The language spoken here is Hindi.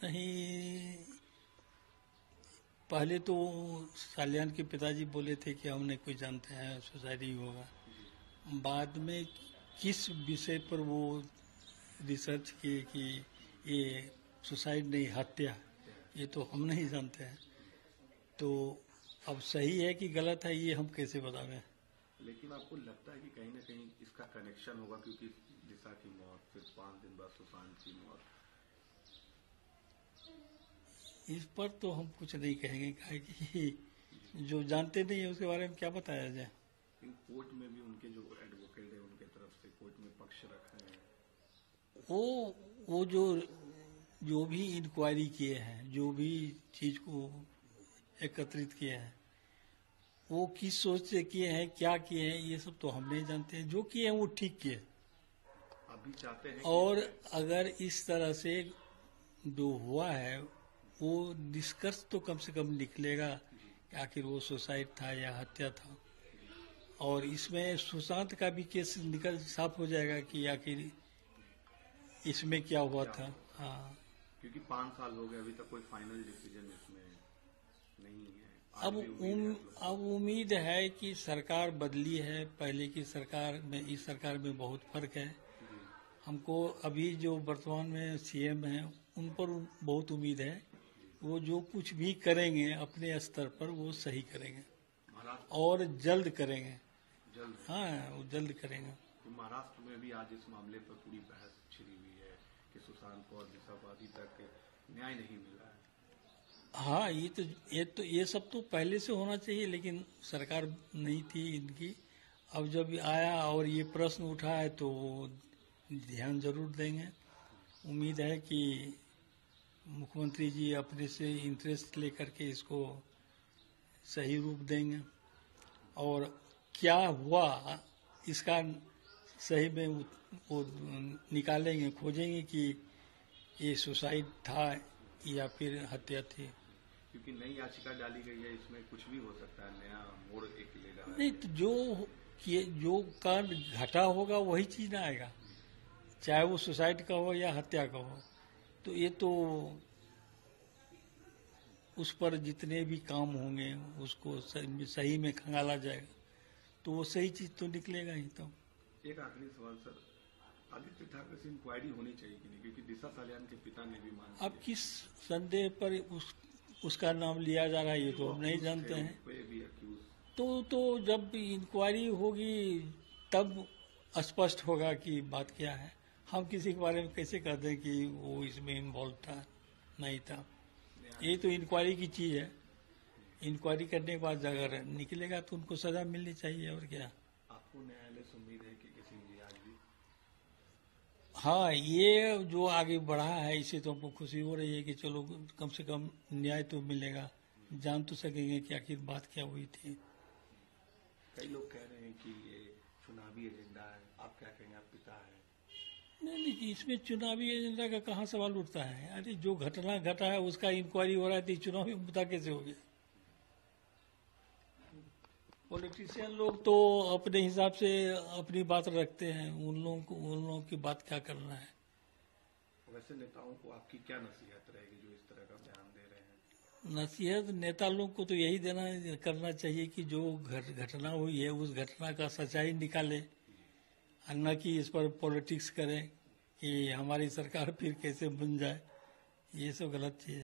नहीं, पहले तो सालियान के पिताजी बोले थे कि हम नहीं कुछ जानते हैं, सुसाइड ही होगा। बाद में किस विषय पर वो रिसर्च किए कि ये सुसाइड नहीं हत्या, ये तो हम नहीं जानते हैं। तो अब सही है कि गलत है ये हम कैसे बतावें। लेकिन आपको लगता है कि कहीं ना कहीं इसका कनेक्शन होगा, क्योंकि दिशा की मौत, फिर 5 दिन बाद सुशांत की मौत। इस पर तो हम कुछ नहीं कहेंगे, काहे कि जो जानते नहीं है उसके बारे में क्या बताया जाए। कोर्ट में भी उनके जो एडवोकेट है उनके तरफ से कोर्ट में पक्ष रखे हैं। वो जो भी इंक्वायरी किए हैं, जो भी चीज को एकत्रित किए हैं, वो किस सोच से किए हैं, क्या किए हैं, ये सब तो हम नहीं जानते हैं। जो किए हैं वो ठीक किए। अभी चाहते हैं और अगर इस तरह से जो हुआ है वो निष्कर्ष तो कम से कम निकलेगा कि आखिर वो सुसाइड था या हत्या था। और इसमें सुशांत का भी केस निकल साफ हो जाएगा कि आखिर इसमें क्या हुआ था। हाँ, क्योंकि 5 साल हो गए, अभी तक कोई फाइनल डिसीजन इसमें नहीं है। अब उम्मीद है कि सरकार बदली है, पहले की सरकार में इस सरकार में बहुत फर्क है। हमको अभी जो वर्तमान में सीएम हैं उन पर बहुत उम्मीद है। वो जो कुछ भी करेंगे अपने स्तर पर वो सही करेंगे और जल्द करेंगे। हाँ, वो जल्द करेंगे। तो महाराष्ट्र में भी आज इस मामले पर पूरी बहस छिड़ी हुई है कि सुशांत को और दिशा को अभी तक न्याय नहीं मिला है। हाँ, ये सब तो पहले से होना चाहिए, लेकिन सरकार नहीं थी इनकी। अब जब आया और ये प्रश्न उठा है तो ध्यान जरूर देंगे। उम्मीद है कि मुख्यमंत्री जी अपने से इंटरेस्ट लेकर के इसको सही रूप देंगे और क्या हुआ इसका सही में वो निकालेंगे, खोजेंगे कि ये सुसाइड था या फिर हत्या थी। क्योंकि नई याचिका डाली गई है, इसमें कुछ भी हो सकता है, नया मोड़ एक लेगा। नहीं तो जो कांड घटा होगा वही चीज ना आएगा, चाहे वो सुसाइड का हो या हत्या का हो। तो ये तो उस पर जितने भी काम होंगे उसको सही में खंगाला जाएगा, तो वो सही चीज तो निकलेगा ही। तो एक आखिरी सवाल सर, आदित्य ठाकरे से इंक्वायरी होनी चाहिए कि नहीं, क्योंकि दिशा सालियान के पिता ने भी माना। अब किस संदेह पर उसका नाम लिया जा रहा है ये तो हम नहीं जानते हैं। तो जब इंक्वायरी होगी तब स्पष्ट होगा कि बात क्या है। हम किसी के बारे में कैसे कह दें कि वो इसमें इन्वॉल्व था, नहीं था। ये तो इंक्वायरी की चीज है। इंक्वायरी करने के बाद अगर निकलेगा तो उनको सजा मिलनी चाहिए, और क्या। आपको न्यायालय से उम्मीद है कि किसी भी आज भी? हाँ, ये जो आगे बढ़ा है इससे तो हमको खुशी हो रही है कि चलो कम से कम न्याय तो मिलेगा, जान तो सकेंगे कि आखिर बात क्या हुई थी। कई लोग कह रहे हैं कि ये चुनावी एजेंडा है, आप क्या कहेंगे, आप पिता है? नहीं, इसमें चुनावी एजेंडा का कहाँ सवाल उठता है। अरे जो घटना घटा है उसका इंक्वायरी हो रहा है, तो चुनावी मुद्दा कैसे हो गया। पॉलिटिशियन लोग तो अपने हिसाब से अपनी बात रखते हैं, उन लोगों की बात क्या करना है। वैसे नेताओं को आपकी क्या नसीहत रहेगी जो इस तरह का बयान दे रहे हैं? नसीहत नेता लोग को तो यही करना चाहिए कि जो घटना हुई है उस घटना का सच्चाई निकाले, न कि इस पर पॉलिटिक्स करें कि हमारी सरकार फिर कैसे बन जाए। ये सब गलत चीज है।